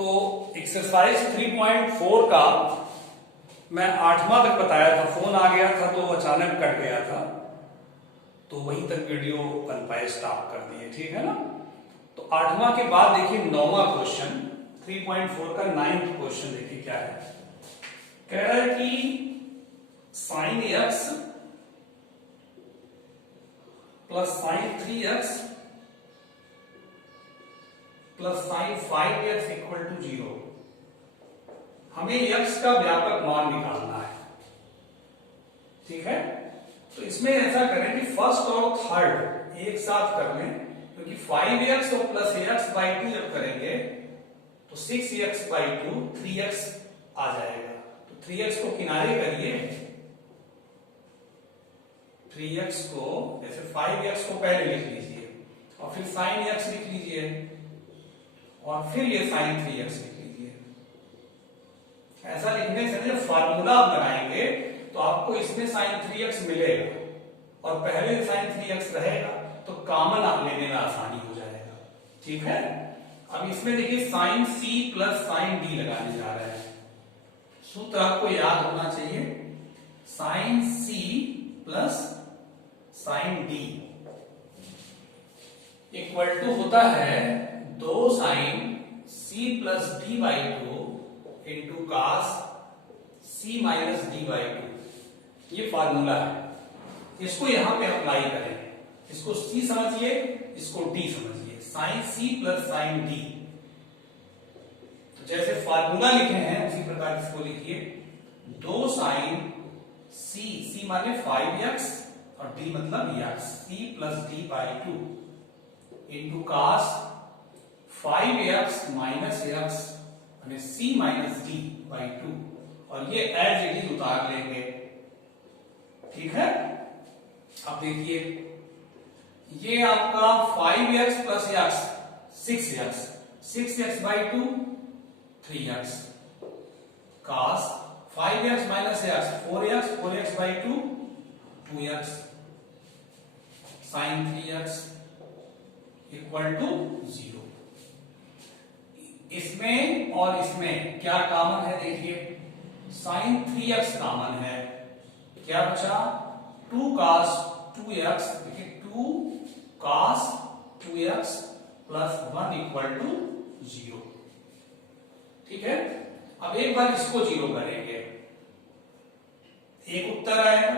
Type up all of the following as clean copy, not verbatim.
तो एक्सरसाइज 3.4 का मैं 8वां तक बताया था, फोन आ गया था तो अचानक कट गया था, तो वहीं तक वीडियो बन पाए, स्टॉप कर दिए, ठीक है ना। तो 8वां के बाद देखिए 9वां क्वेश्चन 3.4 का 9th क्वेश्चन देखिए क्या है। कह रहा है कि sine x plus sine 3x plus sine 5x equal to 0। हमें x का व्यापक मान निकालना है, ठीक है। तो इसमें ऐसा करें कि फर्स्ट और थर्ड एक साथ कर लें, क्योंकि 5x और प्लस x बाई 2 जब करेंगे तो 6x बाई 2 3x आ जाएगा। तो 3x को किनारे करिए, 3x को जैसे 5x को पहले लिख लीजिए और फिर साइन x लिख लीजिए और फिर ये साइन 3x लिख लीजिए। ऐसा लिखने से जब फार्मूला आप लगाएंगे तो आपको इसमें साइन 3x मिलेगा और पहले साइन 3x रहेगा, तो कॉमन आप लेने में आसानी हो जाएगा, ठीक है। अब इसमें देखिए sine c plus sine d लगाने जा रहे हैं। सूत्र आपको याद होना चाहिए, sine c plus sine d equal to होता है 2 sine c plus d by 2 into cos c minus d by 2। ये फार्मूला है, इसको यहां पे अप्लाई करें। इसको c समझिए, इसको d समझिए, sine c plus sine d। तो जैसे फार्मूला लिखे हैं उसी प्रकार इसको लिखिए, 2 साइन c माने 5x और d मतलब x, c plus d by 2 into cos 5x minus x यानी c माइनस d बाई 2, और ये एज इट इज उतार लेंगे, ठीक है। अब देखिए ये आपका 5x plus x 6x by 2 3x cos 5x minus x 4x by 2 2x sine 3x equal to 0। इसमें और इसमें क्या कॉमन है, देखिए साइन 3x कॉमन है, क्या बचा 2 cos 2x, देखिए 2 cos 2x plus 1 equal to 0, ठीक है। अब एक बार इसको 0 करेंगे, एक उत्तर आएगा,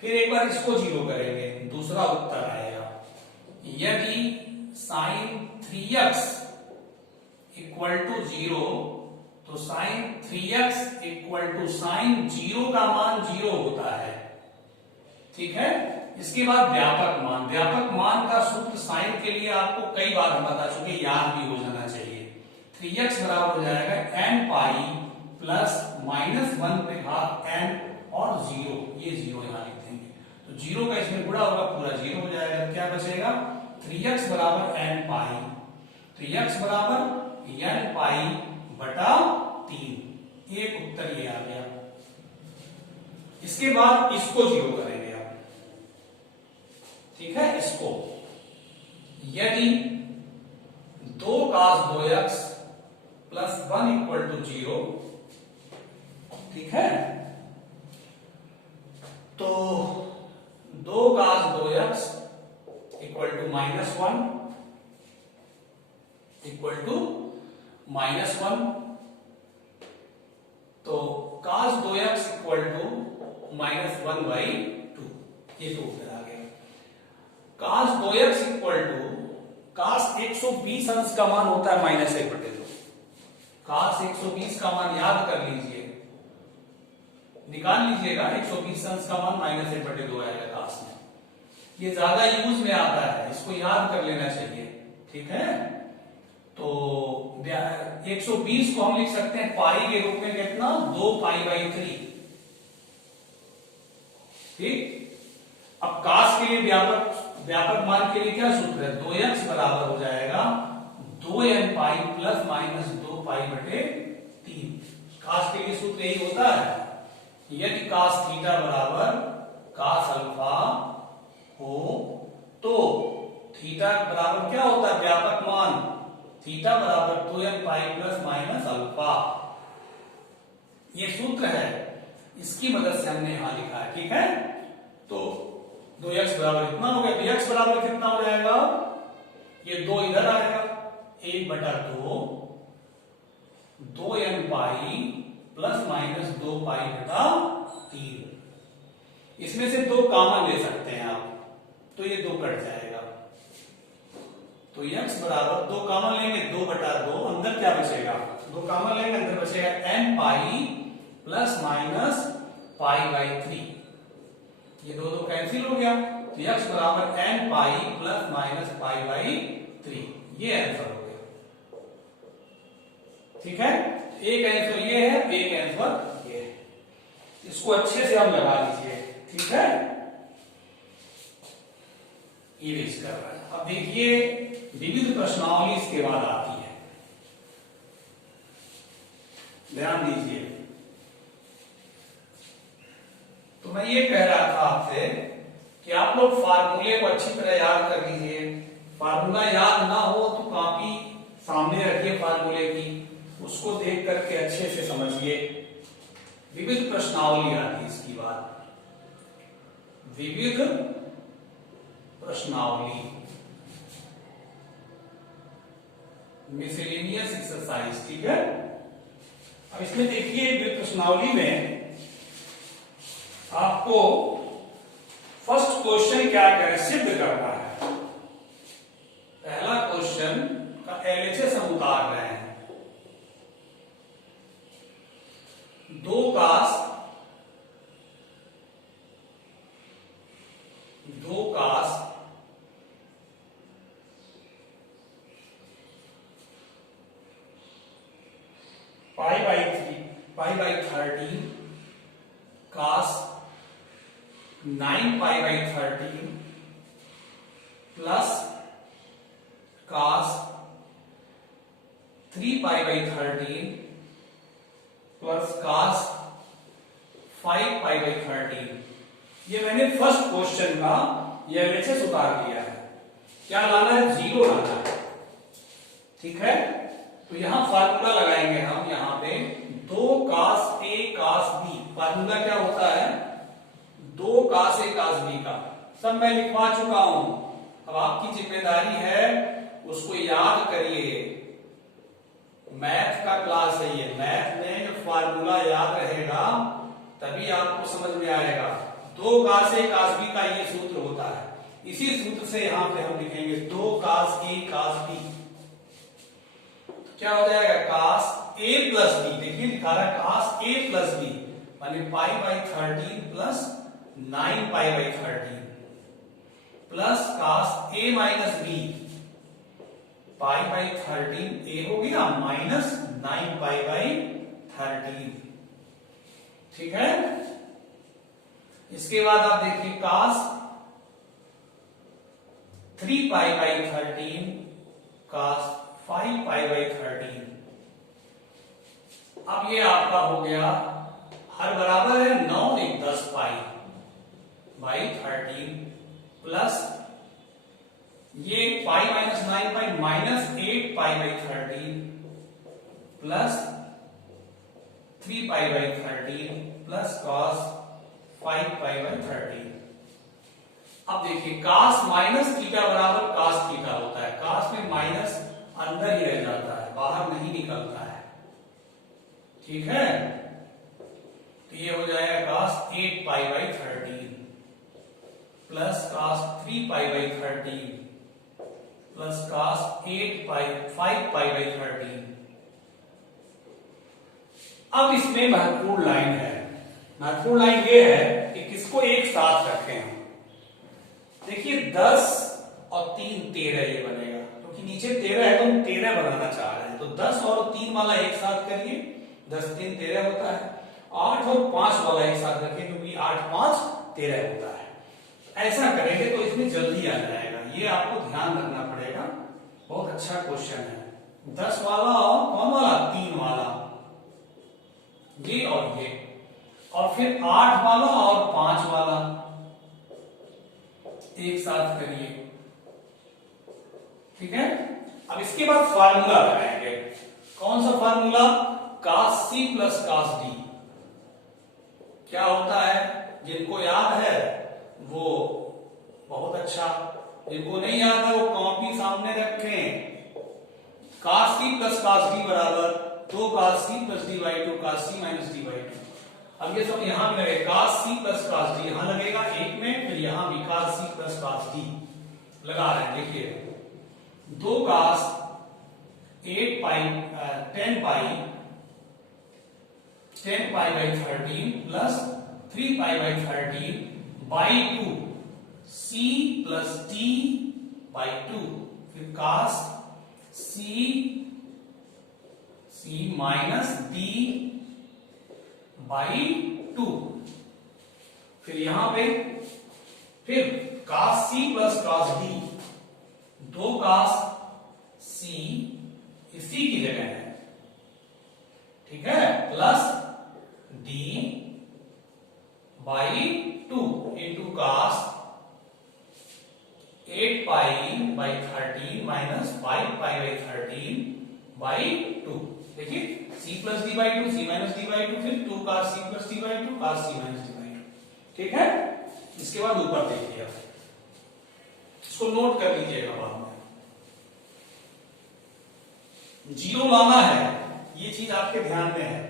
फिर एक बार इसको 0 करेंगे, दूसरा उत्तर आएगा। यदि साइन 3x इक्वल टू 0 तो sign 3x equal to sign 0 का मान 0 होता है, ठीक है। इसके बाद व्यापक मान का सूत्र साइन के लिए आपको कई बार हम बता चुके, याद भी हो जाना चाहिए। 3x बराबर हो जाएगा n पाई प्लस माइनस 1 पे भाग n और 0, ये 0 यहां लिख देंगे, तो 0 का इसमें गुणा होगा, पूरा 0 हो जाएगा। क्या बचेगा 3x बराबर n पाई, 3x बराबर n पाई बटा 3, एक उत्तर ये आ गया। इसके बाद इसको 0 करेंगे आप, ठीक है। इसको यदि 2 cos 2x plus 1 equal to 0, ठीक है, तो 2 cos 2x equal to minus 1 equal to minus 1, तो cos 2x equal to minus 1 by 2, ये तो उत्तर आ गया। cos 2x equal to cos 120 अंश का मान होता है माइनस 1/2, cos 120 का मान याद कर लीजिए, निकाल लीजिएगा, 120 अंश का मान माइनस 1/2 आएगा cos में। ये ज्यादा यूज में आता है, इसको याद कर लेना चाहिए, ठीक है। तो 120 को हम लिख सकते हैं पाई के रूप में, कितना 2 पाई बाई 3, ठीक। अब cos के लिए व्यापक मान के लिए क्या सूत्र है, 2x बराबर हो जाएगा 2n पाई प्लस माइनस 2 पाई बटे 3। cos के लिए सूत्र यही होता है, यदि cos थीटा बराबर cos अल्फा हो तो थीटा बराबर क्या होता है, व्यापक मान थीटा बराबर 2n pi plus minus alpha. ये सूत्र है, इसकी मदद से हमने यहां लिखा है। ठीक है, तो 2x बराबर इतना हो गया, तो x बराबर कितना हो जाएगा, ये 2 इधर आएगा, 1/2 2n पाई प्लस माइनस 2 पाई बटा 3। इसमें से 2 कॉमन ले सकते हैं आप, तो ये 2 कट जाएगा। तो x बराबर 2 कॉमन लेंगे, 2/2, अंदर क्या बचेगा, 2 कॉमन लेंगे, अंदर बचेगा n पाई प्लस माइनस पाई/3। ये 2 कैंसिल हो गया, तो x बराबर n पाई प्लस माइनस पाई/3। ये आंसर हो गया। ठीक है, एक आंसर ये है, एक आंसर ये है। इसको अच्छे से आप लगा लीजिए। ठीक है, इरेज कर रहा है। अब देखिए विविध प्रश्नावली इसके बाद आती है, ध्यान दीजिए। तो मैं ये कह रहा था आपसे कि आप लोग फार्मूले को अच्छी तरह याद कर लीजिए। फार्मूला याद ना हो तो कॉपी सामने रखिए फार्मूले की, उसको देख करके अच्छे से समझिए। विविध प्रश्नावली आती है इसकी बात, विविध प्रश्नावली, मिसलेनियस एक्सरसाइज। ठीक है, अब इसमें देखिए विविध प्रश्नावली में आपको फर्स्ट क्वेश्चन क्या करें, सिद्ध करना है। पहला क्वेश्चन का एलएचएस हम उतार रहे हैं। 2 cos पाई/13 cos 9 पाई/13 प्लस cos 3 पाई/13 प्लस cos 5 पाई/13। ये मैंने फर्स्ट क्वेश्चन का ये एलएचएस उतार लिया है। क्या लाना है, 0 लाना है। ठीक है, तो यहां फार्मूला लगाएंगे हम, यहां पे 2 cos A cos B। Formula क्या होता है, 2 cos A cos B का सब मैं लिखवा चुका हूं। अब आपकी जिम्मेदारी है उसको याद करिए। मैथ का क्लास है ये, मैथ में जो फार्मूला याद रहेगा तभी आपको समझ में आएगा। 2 cos A cos B का ये सूत्र होता है। इसी सूत्र से यहां पे हम लिखेंगे 2 cos A cos B। क्या हो जाएगा, cos A प्लस B। देखिए लिखा रहा है cos A प्लस B, माने पाई/13 प्लस 9 पाई/13 plus cos A minus B, पाई/13 A हो गया माइनस 9 पाई/13। ठीक है, इसके बाद आप देखिए cos 3 पाई/13 cos 5 पाई/13। अब ये आपका हो गया, हर बराबर है 9 1 10 पाई/13 प्लस ये पाई माइनस 9 पाई माइनस 8 पाई/13 प्लस 3 पाई/13 प्लस cos 5 पाई/13। अब देखिए cos माइनस थीटा बराबर cos थीटा होता है। cos में माइनस अंदर ही रह जाता है, बाहर नहीं निकलता है। ठीक है, तो ये हो जाएगा cos 8 पाई/13 प्लस cos 3 पाई/13 प्लस cos 5 पाई/13। अब इसमें महत्वपूर्ण लाइन है, महत्वपूर्ण लाइन ये है कि किसको एक साथ रखें हम। देखिए 10 और 3 13 ये बनेगा, क्योंकि नीचे 13 है तो हम 13 बनाना चाह रहे हैं। तो 10 और 3 वाला एक साथ करिए, 10 3 13 होता है। 8 और 5 वाला एक साथ रखें, क्योंकि 8 5 13 होता है। ऐसा करेंगे तो इसमें जल्दी आ जाएगा, ये आपको ध्यान रखना पड़ेगा। बहुत अच्छा क्वेश्चन है। 10 वाला और कौन वाला, 3 वाला, ये और ये, और फिर 8 वाला और 5 वाला एक साथ करिए। ठीक है, अब इसके बाद फार्मूला लगाएंगे। कौन सा formula? cos c plus cos d। क्या होता है? जिनको याद है वो बहुत अच्छा, जिनको नहीं याद है वो कॉपी सामने रखें। cos c plus cos d बराबर 2 cos c plus d by 2 cos c minus d by 2। अब ये सब यहां भी लगेगा, cos c plus cos d यहां लगेगा एक में, फिर यहां भी cos c plus cos d लगा रहे हैं। देखिए 2 cos 8 pi 10 pi by 13 plus 3 pi by 13 by 2 c plus d by 2, फिर cos c minus d by 2, फिर यहां पे फिर cos c plus cos d, 2 cos c इसी की जगह है, ठीक है, plus d by 2 into cos 8 pi by 13 minus 5 pi by 13 by 2। देखिए c plus D by 2, c minus D by 2, फिर 2 cos c plus D by 2 cos c minus D by 2, ठीक है। इसके बाद ऊपर देखिए, इसको नोट कर लीजिएगा बाद में। जीरो लाना है, ये चीज आपके ध्यान में है।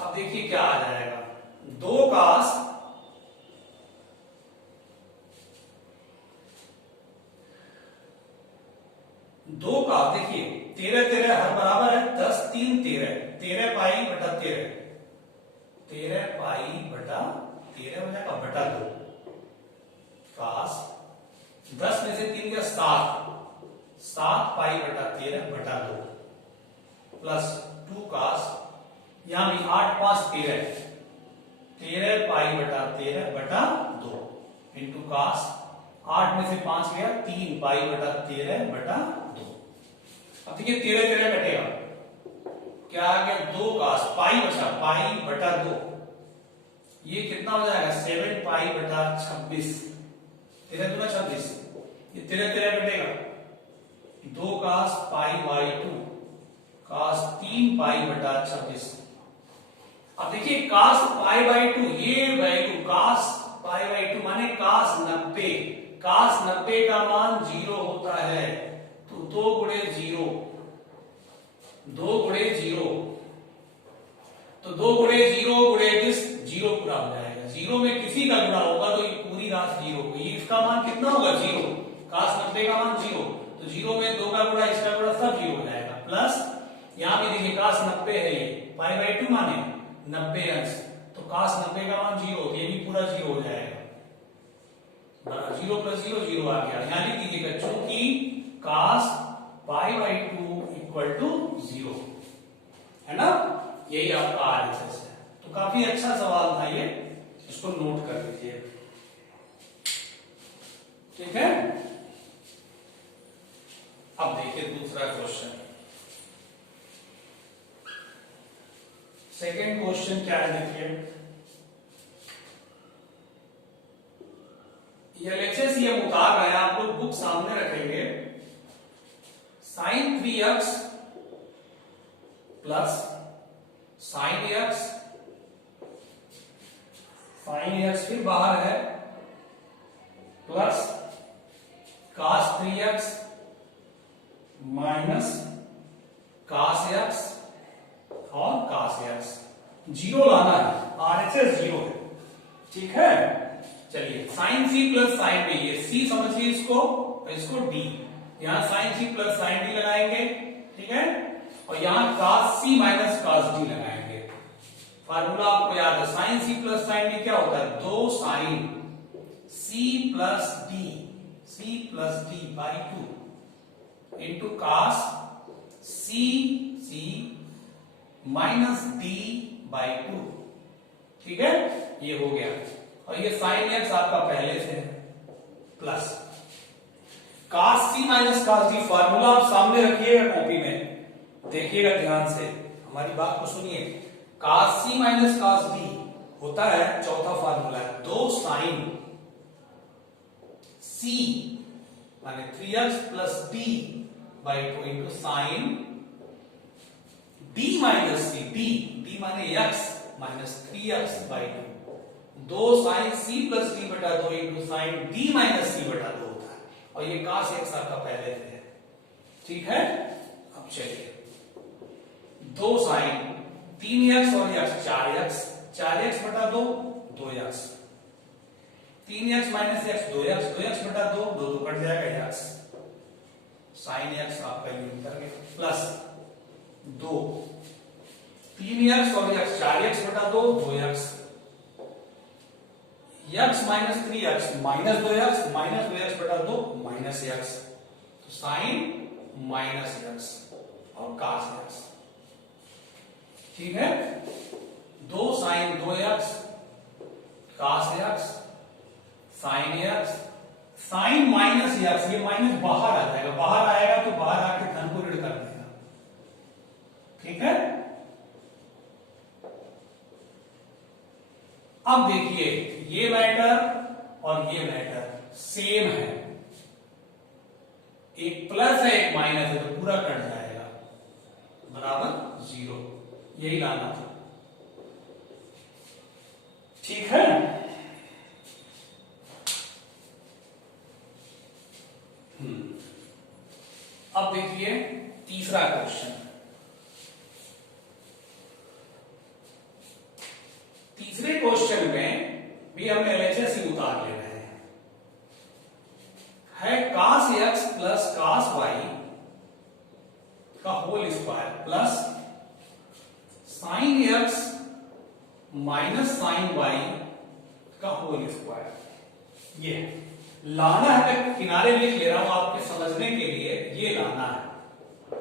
अब देखिए क्या आ जाएगा, 2 cos 2 का देखिए 13 13 हर बराबर है 10 3 13, 13 पाई बटा 13, 13 पाई बटा 13 हो जाएगा बटा 2 cos 10 में से 3 गया 7, 7 पाई बटा 13 बटा 2 प्लस 2 cos, यहां भी 8 5 13, 13 पाई बटा 13 बटा 2 इंटू cos, 8 में से 5 गया 3 पाई बटा 13 बटा 2। अब देखिए 13 13 कटेगा, क्या आ गया 2 cos, पाई बचा पाई बटा 2, ये कितना हो जाएगा 7 पाई बटा 26, 13 दूना 26, ये 13 13 कटेगा, 2 cos पाई बाई 2 cos 3 पाई बटा 26। अब देखिए cos पाई बाई 2, ये वैल्यू cos पाई बाई 2 माने cos 90, cos 90 का मान 0 होता है, तो 2 गुणे 0, 2 गुणे 0, तो 2 गुणे 0 गुणे 0 पूरा हो जाएगा। 0 में किसी का गुणा होगा तो ये पूरी राशि 0 होगी, इसका मान कितना होगा 0, cos 90 का मान 0, तो 0 में 2 का गुणा इसका गुणा सब 0 हो जाएगा। प्लस यहां भी देखिए cos 90 है, ये पाई बाई 2 माने 90 अंश, तो cos 90 का मान 0, ये भी पूरा 0 हो जाएगा, 0 प्लस 0 0 आ गया। यहां लिख दीजिएगा चूंकि cos pi by 2 equal to 0, है ना, यही आपका आरएचएस है। तो काफी अच्छा सवाल था ये, इसको नोट कर लीजिए, ठीक है। अब देखिए दूसरा क्वेश्चन, सेकेंड क्वेश्चन क्या है, देखिए एलएचएस ये उतार रहे हैं, आप लोग बुक सामने रखेंगे। sin 3x plus sin x, sin x फिर बाहर है, plus cos 3x minus cos x और cos x, 0 लाना है, आरएचएस 0 है, ठीक है। चलिए sin c plus sin d, ये c समझिए इसको, इसको d, यहां sin c plus sin d लगाएंगे, ठीक है, और यहां cos c minus cos d लगाएंगे। फार्मूला आपको याद है, sin c plus sin d क्या होता है, 2 sin c plus d by 2 into cos c minus d by 2, ठीक है, ये हो गया। और ये sin x आपका पहले से है, plus cos c minus cos d, formula आप सामने रखिएगा कॉपी में, देखिएगा ध्यान से, हमारी बात को सुनिए। cos c minus cos d होता है, चौथा फार्मूला है 2 sin c माने 3x plus d by two into sine D minus C, D माने X minus 3x by two, 2 sine C plus D बटा 2 into sine D minus C बटा 2 होता है, और ये कास एक्स आपका पहले से है। ठीक है, अब चलिए 2 साइन 3x और x 4x, 4x बटा 2 2x, 3x minus x 2x, 2x बटा 2 2 कट जाएगा x, साइन x आपका ये उतर गया, प्लस 2 3x और x 4x बटा 2 2x, x minus 3x minus 2x, minus 2x बटा 2 माइनस x, तो साइन माइनस x और कास x। ठीक है, 2 sine 2x cos x sine x, sine minus x, ये माइनस बाहर आ जाएगा, बाहर आएगा तो बाहर आके धन को ऋण कर देगा। ठीक है, अब देखिए ये मैटर और ये मैटर सेम है, एक प्लस है एक माइनस है, तो पूरा कट जाएगा बराबर 0, यही लाना था। ठीक है, अब देखिए तीसरा क्वेश्चन, तीसरे क्वेश्चन में भी हमें एलएचएस ही उतार लेना है cos x plus cos y का whole square plus sin x minus sin y का होल स्क्वायर। ये लाना है, मैं किनारे लिख ले रहा हूं आपके समझने के लिए, ये लाना है।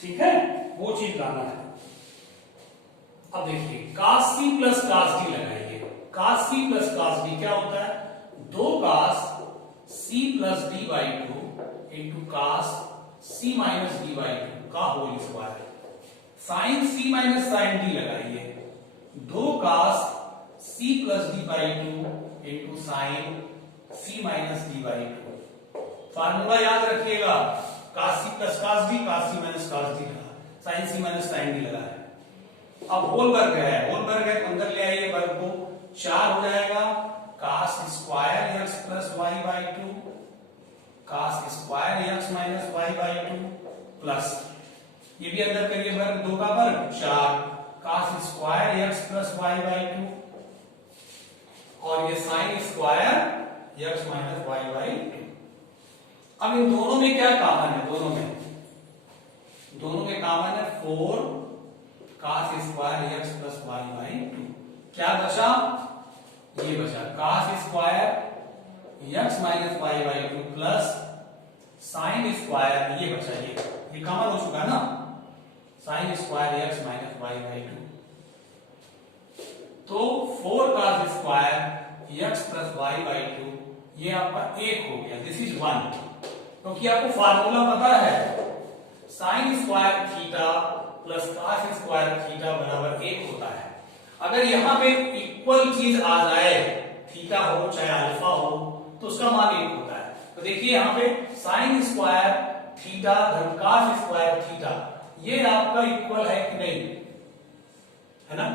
ठीक है, वो चीज लाना है। अब देखिए cos c plus cos d लगाइए, cos c plus cos d क्या होता है, 2 cos c plus d by 2 into cos c minus d by 2 का whole square, sin c minus sin d लगाइए, 2 cos c plus d by 2 into sin c minus d by 2। Formula याद रखिएगा, cos c plus cos d, cos c minus cos d लगा, sin c minus sin d लगा है। अब whole वर्ग है, whole वर्ग है, अंदर ले आइए वर्ग को, 4 हो जाएगा cos square x plus y by 2, cos square x minus y by 2 plus, ये भी अंदर करिए वर्ग, 2 का वर्ग 4 cos square x plus y by 2, और ये sin square x minus y by 2। अब इन दोनों में क्या कॉमन है, दोनों में कॉमन है 4 cos square x plus y by 2। क्या बचा, ये बचा cos square x minus y by 2 plus sin square, ये बचा, ये कॉमन हो चुका ना, sin square x minus y by 2। तो 4 cos square x plus y by 2 ये आपका 1 हो गया, दिस इज 1, क्योंकि आपको फार्मूला पता है sin square theta plus cos square theta बराबर 1 होता है। अगर यहां पे इक्वल चीज आ जाए, थीटा हो चाहे अल्फा हो, तो उसका मान 1 होता है। तो देखिए यहां पे sin स्क्वायर थीटा धन cos स्क्वायर थीटा, ये आपका इक्वल है कि नहीं, है ना,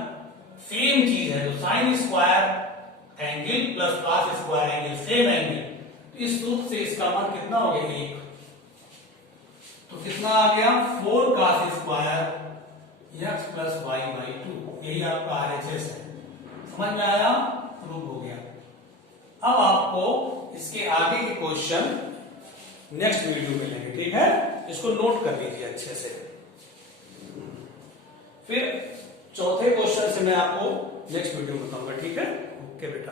सेम चीज है। तो sin square angle plus cos square angle same angle, तो इस सूत्र से इसका मान कितना हो गया, 1। तो कितना आ गया, 4 cos square x plus y by 2, यही आपका RHS है। समझ में आया, प्रूव हो गया। अब आपको इसके आगे के क्वेश्चन नेक्स्ट वीडियो में लेंगे, ठीक है, इसको नोट कर लीजिए अच्छे से। फिर चौथे क्वेश्चन से मैं आपको नेक्स्ट वीडियो बताऊंगा, ठीक है, ओके बेटा।